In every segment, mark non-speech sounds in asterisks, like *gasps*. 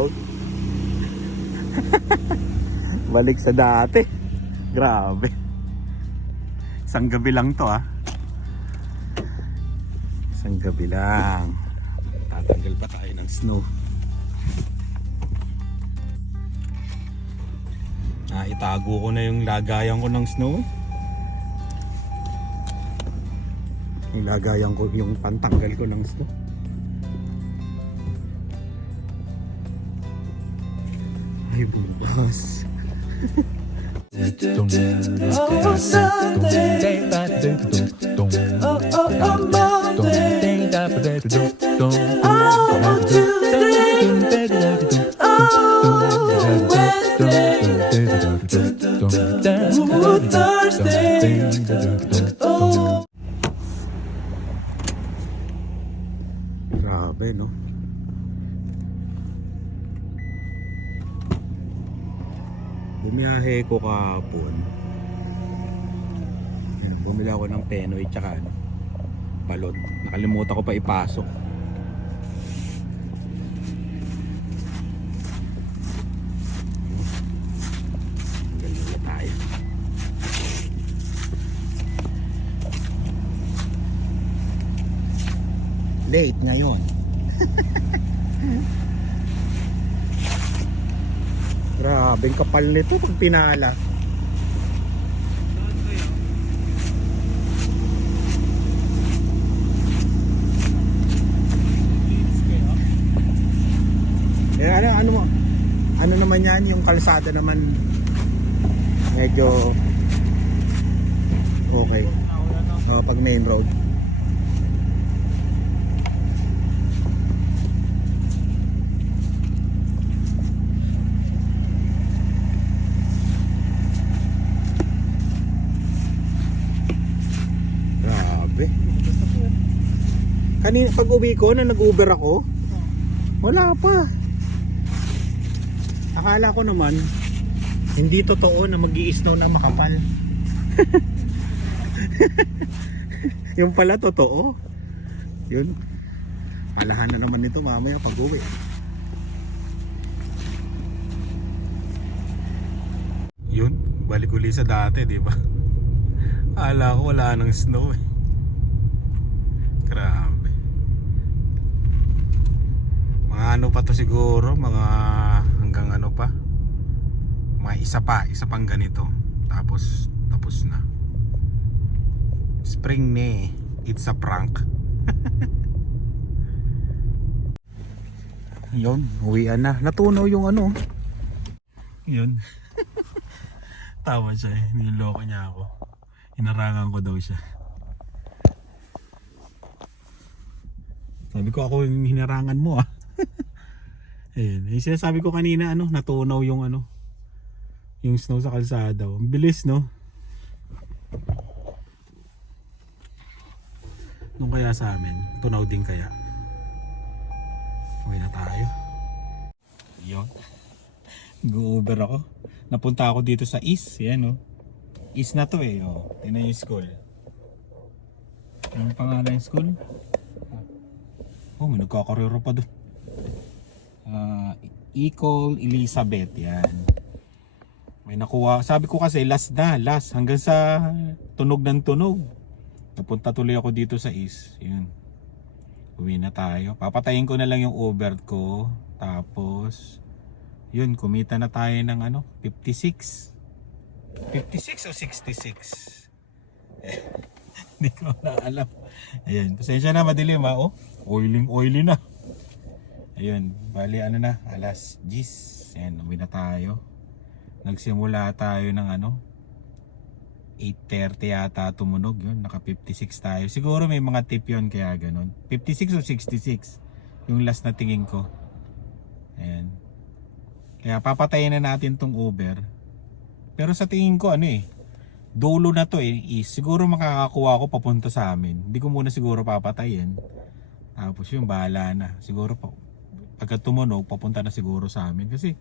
road. *laughs* Balik sa dati. Grabe. Isang gabi lang to ah. Isang gabi lang. Tatanggal pa tayo ng snow. Ah, itago ko na yung lagayan ko ng snow. eh. Yung lagayan ko, yung pantanggal ko ng snow. Ay, bukas. Oh, Sunday. Oh, oh, oh, Monday. Penoy tsaka ano, balot. Nakalimutan ko pa ipasok. Galing na tayo. Late ngayon. *laughs* Grabe, kapal nito pag pinala. Eh, ano, ano mo? Ano naman yan, yung kalsada naman medyo okay. Oh, pag main road. Grabe. Kanina pag uwi ko na nag-Uber ako, wala pa. Akala ko naman hindi totoo na mag snow na makapal. *laughs* Yung pala totoo. Yun. Alahan na naman nito mamaya pag uwi. Yun, balik uli sa dati, di ba? Akala ko wala nang snow eh. Grabe. Mga ano pa to siguro, mga hanggang ano pa. Mga isa pa, isa pang ganito. Tapos, tapos na. Spring ne, it's a prank. *laughs* Yun, uwian na. Natunaw yung ano. Yun. *laughs* Tawa siya eh. Niloloko niya ako. Hinarangan ko daw siya. Sabi ko ako yung hinarangan mo ah. *laughs* Ayun. Yung sinasabi ko kanina ano, natunaw yung ano. Yung snow sa kalsada. Ang bilis no. Nung kaya sa amin, tunaw din kaya. Uwi na tayo. Yun. Go-Uber ako. Napunta ako dito sa East. Yan oh. East na to eh. Oh. Tingnan yung school. Ano pangalan yung school? Oh, may nagkakarero pa doon. Ecole Elizabeth. Yan. May nakuha. Sabi ko kasi last na. Last. Hanggang sa tunog ng tunog. Napunta tuloy ako dito sa East. Yun. Uwi na tayo. Papatayin ko na lang yung Uber ko. Tapos, yun, kumita na tayo ng ano, 56. 56 o 66? Eh, *laughs* Hindi ko na alam. Ayan, pasensya na madilim ha. Oh, oiling oily na. Ayun, bali ano na, alas 10. Ayan, uwi na tayo. Nagsimula tayo ng ano, 8.30 yata tumunog yun. Naka 56 tayo. Siguro may mga tip yun kaya ganun. 56 o 66. Yung last na tingin ko. Ayan. Kaya papatayin na natin tong Uber. Pero sa tingin ko ano eh. Dulo na to eh. Is, siguro makakakuha ako papunta sa amin. Hindi ko muna siguro papatayin. Tapos yung bahala na. Siguro pa, pagka tumunog, papunta na siguro sa amin. Kasi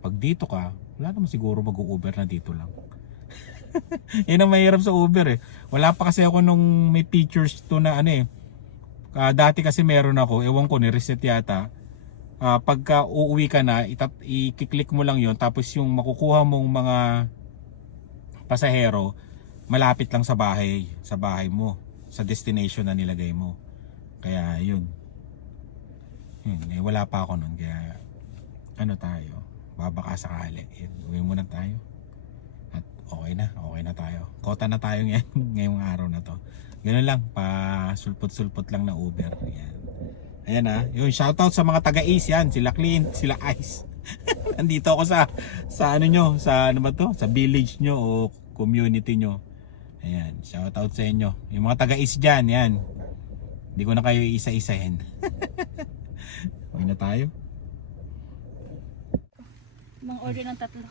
pag dito ka, wala naman siguro mag-Uber na dito lang. *laughs* Yan ang mahirap sa Uber eh. Wala pa kasi ako nung may features to na ano eh. Ah, dati kasi meron ako, ewan ko ni reset yata. Ah, pagka uuwi ka na, itat i-click mo lang 'yon tapos yung makukuha mong mga pasahero malapit lang sa bahay, sa bahay mo, sa destination na nilagay mo. Kaya 'yun. Yun, eh, wala pa ako nun kaya ano tayo, babaka sakali. Yun, uwi muna tayo. At okay na, okay na tayo. Kota na tayo ngayon, *laughs* ngayong araw na to. Ganun lang, pa sulpot-sulpot lang na Uber. Yan. Ayan ah, yun, shoutout sa mga taga-Ace yan, sila Clint, sila Ice. *laughs* Nandito ako sa, sa ano nyo, sa ano ba to, sa village nyo o community nyo. Ayan, shoutout sa inyo. Yung mga taga-Ace dyan, yan. Hindi ko na kayo isa-isahin. *laughs* okay na tayo. Mga order ng tatlo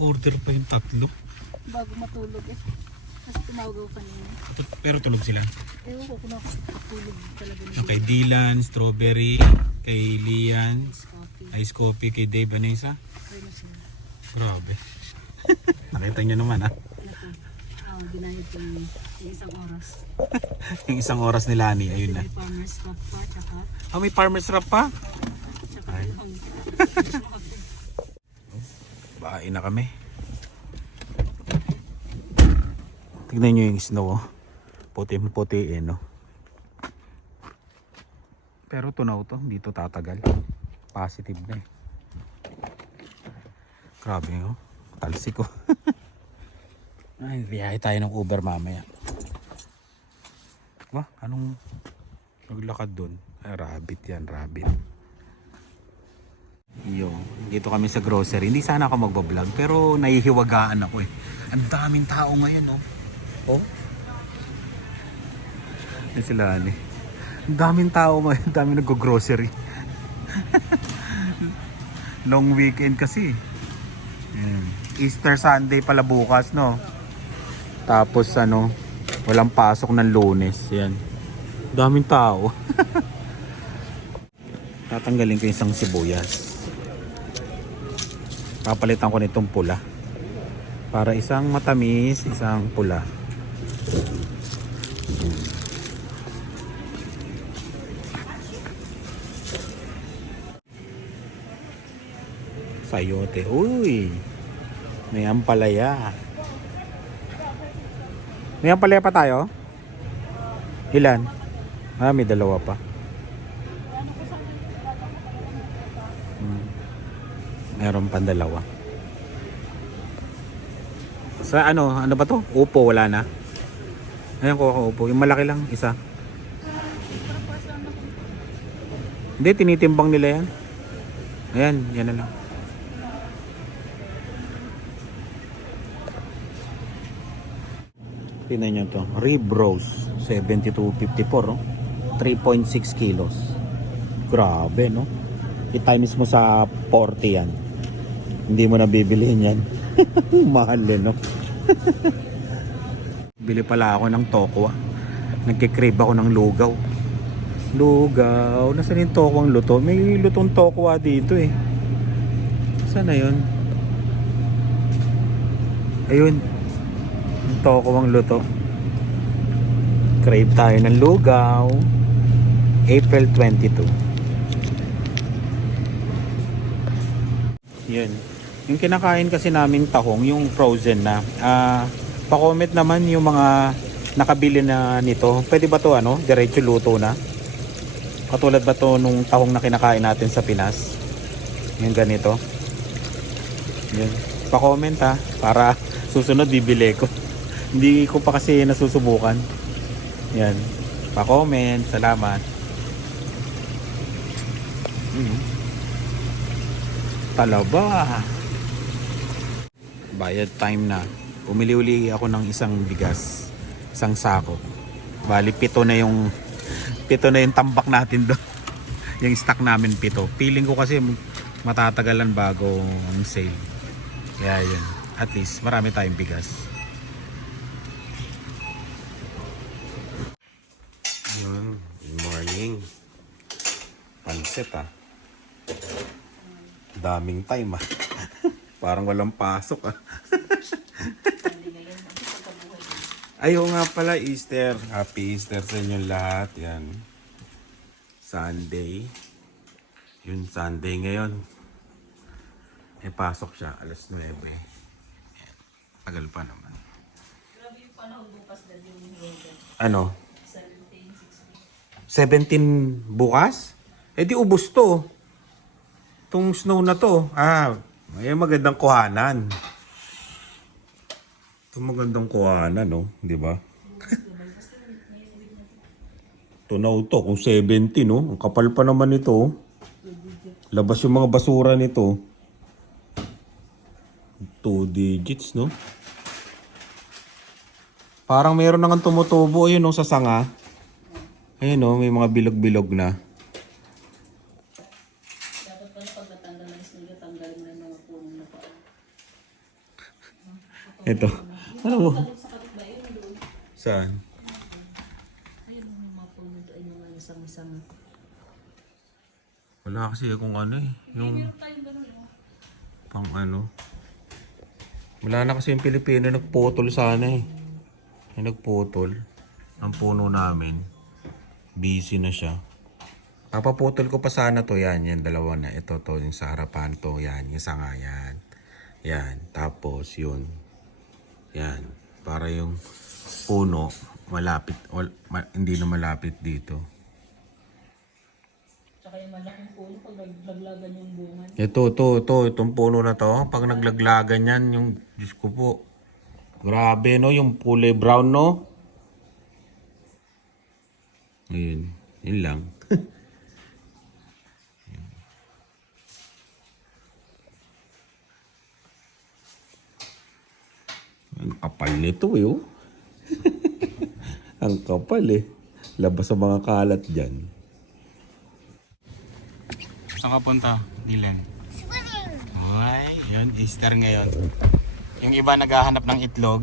Order pa yung tatlo. bago matulog eh. Kasi tumawag ako kanina. Pero tulog sila. Ewan ko kung nakatulog talaga na Okay, Dylan, Strawberry, kay Lian, coffee. Ice Coffee, kay Dave, sila. Grabe. *laughs* Nakita nyo naman ha. To? Ah, ginahit ko yung, yung isang oras. *laughs* Yung isang oras ni Lani, ayun na. May farmer's cup pa, tsaka, Ah, may farmer's wrap pa? tsaka Ay. yung *laughs* Bahay na kami. Tignan nyo yung snow oh. Puti puti eh no. Pero tunaw to, dito tatagal. Positive na eh. Grabe oh. Talsik oh. *laughs* Ay, biyahe tayo ng Uber mamaya. Wah, anong naglakad dun? Ay, rabbit yan, rabbit. Yo, dito kami sa grocery. Hindi sana ako magbablog pero nahihiwagaan ako eh. Ang daming tao ngayon oh. Oh. Yan sila ani. Ang daming tao ngayon, ang daming naggo-grocery. *laughs* Long weekend kasi. Yan. Easter Sunday pala bukas no. Tapos ano, walang pasok ng lunes. Yan. Daming tao. *laughs* Tatanggalin ko isang sibuyas. Papalitan ko nitong pula. Para isang matamis, isang pula. Sayote. Uy! May ampalaya. May ampalaya pa tayo? Ilan? Ah, may dalawa pa. Hmm. Meron pang dalawa. Sa ano, ano ba to? Upo, wala na. Ayan ko ako upo. Yung malaki lang, isa. Hindi, tinitimbang nila yan. Ayan, yan na lang. Tingnan nyo to. Rib roast. 72.54, no? 3.6 kilos. Grabe, no? I-times mo sa 40 yan. Hindi mo na bibilihin yan. *laughs* Mahal din, no? *laughs* Bili pala ako ng tokwa. Nagkikrave ako ng lugaw. Lugaw. Nasaan yung tokwang luto? May lutong tokwa dito eh. Saan na yun? Ayun. Yung tokwang luto. Crave tayo ng lugaw. April 22. Yun. Yung kinakain kasi namin tahong, yung frozen na. Ah, pa-comment naman yung mga nakabili na nito. Pwede ba to ano, diretso luto na? Katulad ba to nung tahong na kinakain natin sa Pinas? Yung ganito. Yun. Pa-comment ha, para *laughs* susunod bibili ko. Hindi ko pa kasi nasusubukan. Yan. Pa-comment. Salamat. Mm. Talaba. Bayad time na. Umili uli ako ng isang bigas. Isang sako. Bali, pito na yung pito na yung tambak natin doon. *laughs* yung stock namin pito. Feeling ko kasi matatagalan bago ang sale. Kaya yun. At least marami tayong bigas. Yun. Good morning. Pansit ah. Daming time ah. *laughs* Parang walang pasok ah. *laughs* Ayaw nga pala Easter. Happy Easter sa inyong lahat. Yan. Sunday. Yun, Sunday ngayon. Eh, pasok siya, alas 9. Ayan. Tagal pa naman. Ano? 17 bukas? Eh di ubos to. Itong snow na to. Ah, may magandang kuhanan. Ito magandang kuhanan, no? Di ba? Tunaw to, kung 70, no? Ang kapal pa naman ito. oh. Labas yung mga basura nito. Two digits, no? Parang meron nang tumutubo yun, no, sa sanga. Ayun, no, may mga bilog-bilog na. Dapat pala pag natanggal na is nila, tanggalin mo na yung mga puno na pa. Ito. Ano mo? Saan? Ayun, yung mga puno doon, yung mga isang-isang. Wala kasi kung ano eh. Yung oh. pang ano. Wala na kasi yung Pilipino nagputol sana eh. Yung nagputol. Ang puno namin. Busy na siya. Papaputol ko pa sana to. Yan, yan. Dalawa na. Ito to. Yung sa harapan to. Yan. Yung sanga yan. Yan. Tapos yun. Yan. Para yung puno malapit. Wal, ma- hindi na malapit dito. Tsaka yung malaking puno, pag naglaglagan yung bunga. Ito, ito, ito, itong puno na to, pag naglaglagan yan, yung, Diyos ko po, grabe no, yung kulay brown no. Ayun, yun lang. *laughs* Ang kapal nito eh, oh. *laughs* Ang kapal eh. Labas sa mga kalat dyan. Saan ka punta, Dylan? Ay, yun, Easter ngayon. Yung iba naghahanap ng itlog,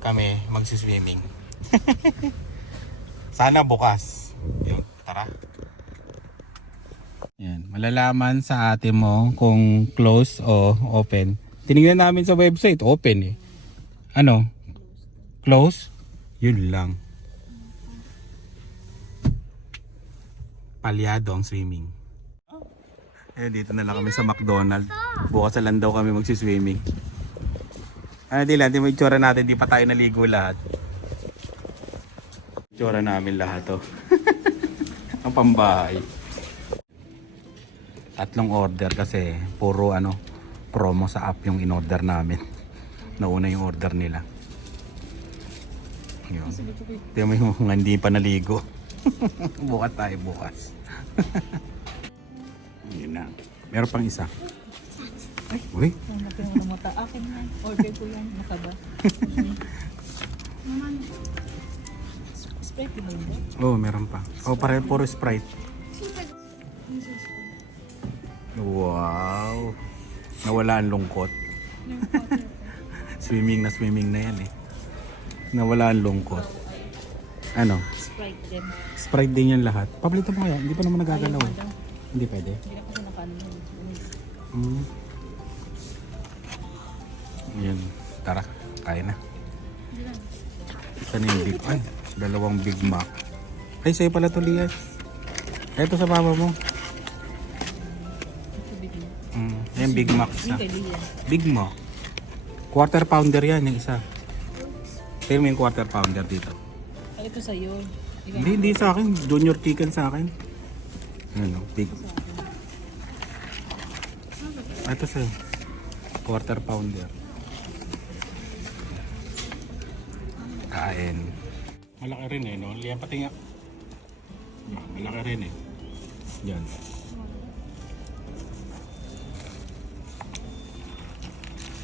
kami magsiswimming. *laughs* Sana bukas. Yun, tara. Yan, malalaman sa ate mo kung close o open. Tinignan namin sa website, open eh. Ano? Close? Yun lang. Palyado ang swimming. Eh, dito na lang kami sa McDonald's. Bukas na lang daw kami magsiswimming. Ano di lang, di mo itsura natin, di pa tayo naligo lahat. Itsura namin lahat to. *laughs* Ang pambahay. Tatlong order kasi puro ano, promo sa app yung in-order namin. *laughs* Nauna yung order nila. Yun. Di mo yung mga hindi pa naligo. *laughs* bukas tayo bukas. Yun na. Meron pang isa. Ay, uy. Akin yan. Order ko yan. Makaba. Naman. Sprite yun ba? Oh, meron pa. Oh, pare puro Sprite. Wow. Nawala ang lungkot. *laughs* swimming na swimming na yan eh. Nawala ang lungkot. Ano? Sprite din. Sprite din yan lahat. Pablito mo kaya? Hindi pa naman nagagalaw eh. Hindi pwede. Hindi na kasi nakano yun. Mm. Yan. Tara, kaya na. Ito na yung big. Ay, dalawang Big Mac. Ay, sa'yo pala to, Lias. Ito sa mama mo. Mm. Yan, Big Mac isa. Big Mac. Quarter pounder yan, yung isa. Pero may quarter pounder dito. Ay, ito sa'yo. Hindi, hindi sa akin. Junior chicken sa akin. Ano, big. Ah, Ito sa'yo. Quarter pounder. Kain. Malaki rin eh, no? Liyan pati nga. Ah, Malaki rin eh. Yan.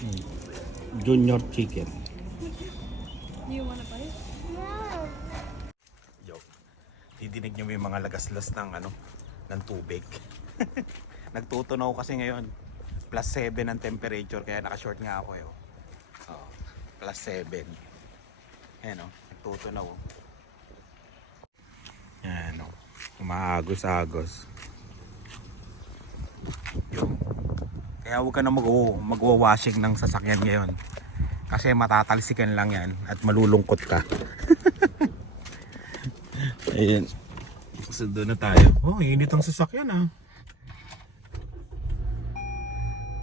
Hmm. Junior chicken. Joke. Didinig niyo yung mga lagaslas ng ano, ng tubig. *laughs* Nagtutunaw kasi ngayon. Plus 7 ang temperature kaya naka-short nga ako eh. oh. Oh, plus 7. Ayan oh, nagtutunaw. oh. Ayan oh. Umaagos-agos. Yun. Kaya huwag ka na mag- magwa-washing ng sasakyan ngayon. Kasi matatalsikan lang yan at malulungkot ka. *laughs* Ayan. So doon na tayo. Oh, init ang sasakyan ah.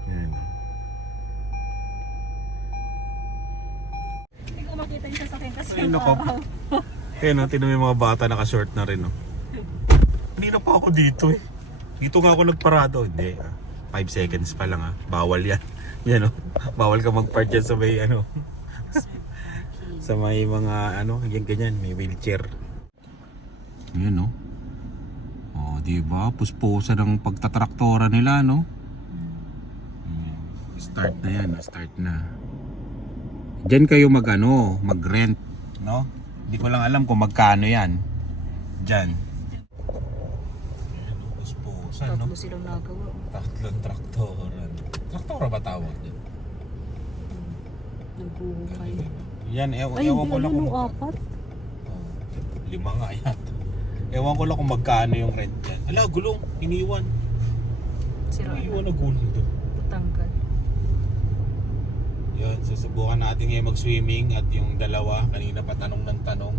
Ayan. Hindi ko makita yung sasakyan kasi Ay, nako. Ayan, oh, tinan mo yung mga bata naka-short na rin, oh. Hindi na pa ako dito, eh. Dito nga ako nagparado. Hindi, 5 seconds pa lang, ah. Bawal yan. *laughs* Yan, oh. Bawal ka mag-park dyan sa may, ano, *laughs* sa may mga, ano, yan ganyan, may wheelchair. Yan, oh. Oh, di ba? Puspusa ng pagtatraktora nila, no? Start na yan, ah. start na. Diyan kayo mag ano, mag-rent, no? Hindi ko lang alam kung magkano yan. Diyan. Ayan, puspusa, no? Tatlo silang nagawa. Tatlong traktoran. Traktora ba tawag din? Nagbuhukay. Yan, ewan, Ay, ewan ko lang ano, kung no, magka- apat. Oh, lima nga yata. Ewan ko lang kung magkano yung rent yan. Ala, gulong. Iniwan. Sira Iniwan na. gulong doon. Tanggal. Yun, susubukan natin ngayon mag-swimming at yung dalawa, kanina pa tanong ng tanong.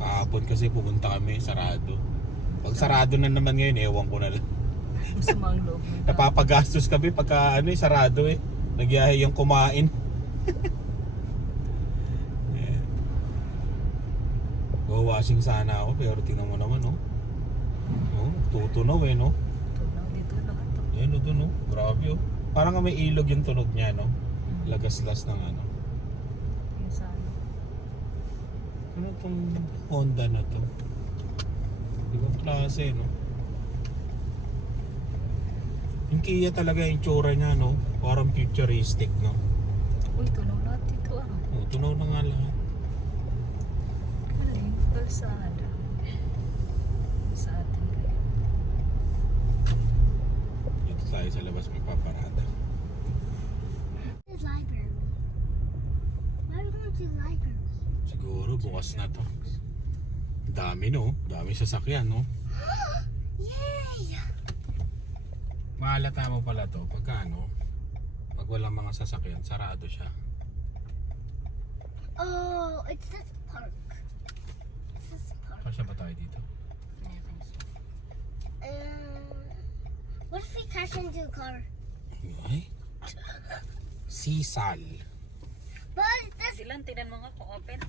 Kahapon kasi pumunta kami, sarado. Pag sarado na naman ngayon, ewan ko na lang. Masama ang loob. ng tao. Napapagastos kami pagka ano eh, sarado eh. Nagyahe yung kumain. Ayan. *laughs* Go-washing sana ako pero tingnan mo naman oh. Oh, tutunaw eh no. Tunaw dito lahat. Yan oh, dun oh. Grabe oh. Parang may ilog yung tunog niya no. Lagaslas ng ano. Yung sa ano. Ano tong Honda na to? Ibang klase no. Yung Kia talaga yung tsura niya no. Parang futuristic no. Uy, tunaw lahat dito ah. Oh, tunaw na nga lahat. Ano yun? Kalsada. Sa atin. Dito tayo sa labas may paparada. the library. Why are we going to the library? Siguro bukas na to. Dami no, dami sasakyan no. *gasps* Yay! Mahalata mo pala to pagka ano, pag walang mga sasakyan, sarado siya. Oh, it's this park. It's this park. Kasya ba tayo dito? Um, what if we crash into a car? Ay? Sisal. But Silan, tingnan mo nga kung open.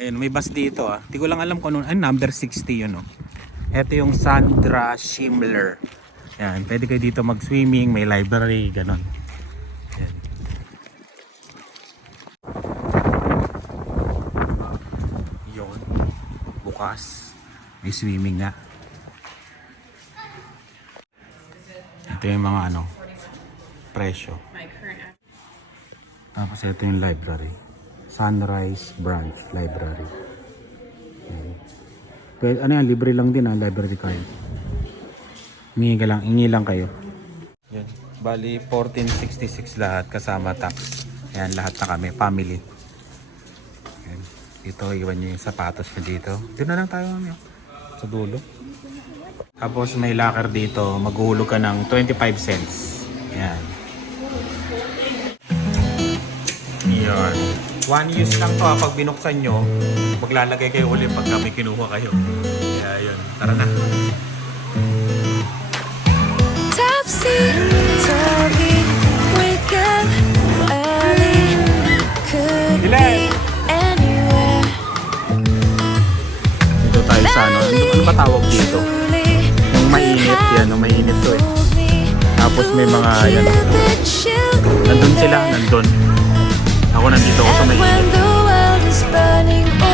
Ayun, may bus dito ah. Hindi ko lang alam kung ano, number 60 yun oh. Ito yung Sandra Schindler. Yan, pwede kayo dito mag-swimming, may library, ganon. Yan. Yun. Bukas. May swimming nga. Ito yung mga ano, presyo. Tapos ito yung library. Sunrise Branch Library. Ayan. Pwede, ano yan, libre lang din ang library card. Hingi lang, hingi lang kayo. Yan. Bali, 1466 lahat kasama tax. Ayan, lahat na kami, family. Ayan. Dito, iwan nyo yung sapatos nyo dito. Dito na lang tayo mami. oh. Sa dulo. Tapos may locker dito, maghuhulog ka ng 25 cents. Ayan. Yan. One use lang to ha. Pag binuksan nyo, maglalagay kayo ulit pag kami kinuha kayo. Kaya yun. Tara na. Topsy-turvy, wake up early. Could Ilan? be anywhere. Dito tayo sa ano. Ano, ano ba tawag dito? Yung mainit yan. Yung mainit to eh. Tapos may mga yan. Nandun sila. Nandun. Ako nandito ako sa And